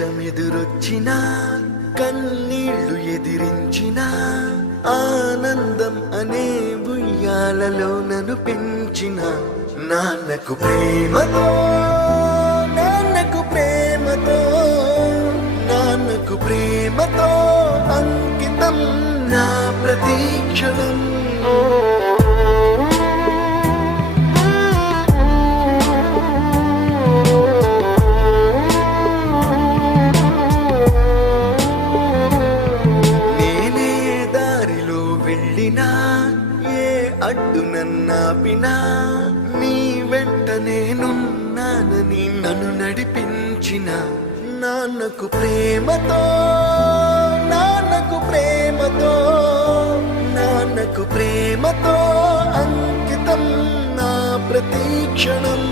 కష్టమెదురొచ్చినా కన్నీళ్లు ఎదిరించిన ఆనందం అనే ఉయ్యాలలో నన్ను పెంచిన నాన్నకు ప్రేమతో నాన్నకు ప్రేమతో నాన్నకు ప్రేమతో అంకితం నా ప్రతీక్షణం. ఏ అడ్డు నన్నాపినా నీ వెంట నేనున్నానని నన్ను నడిపించిన నాన్నకు ప్రేమతో నాన్నకు ప్రేమతో నాన్నకు ప్రేమతో అంకితం నా ప్రతీక్షణం.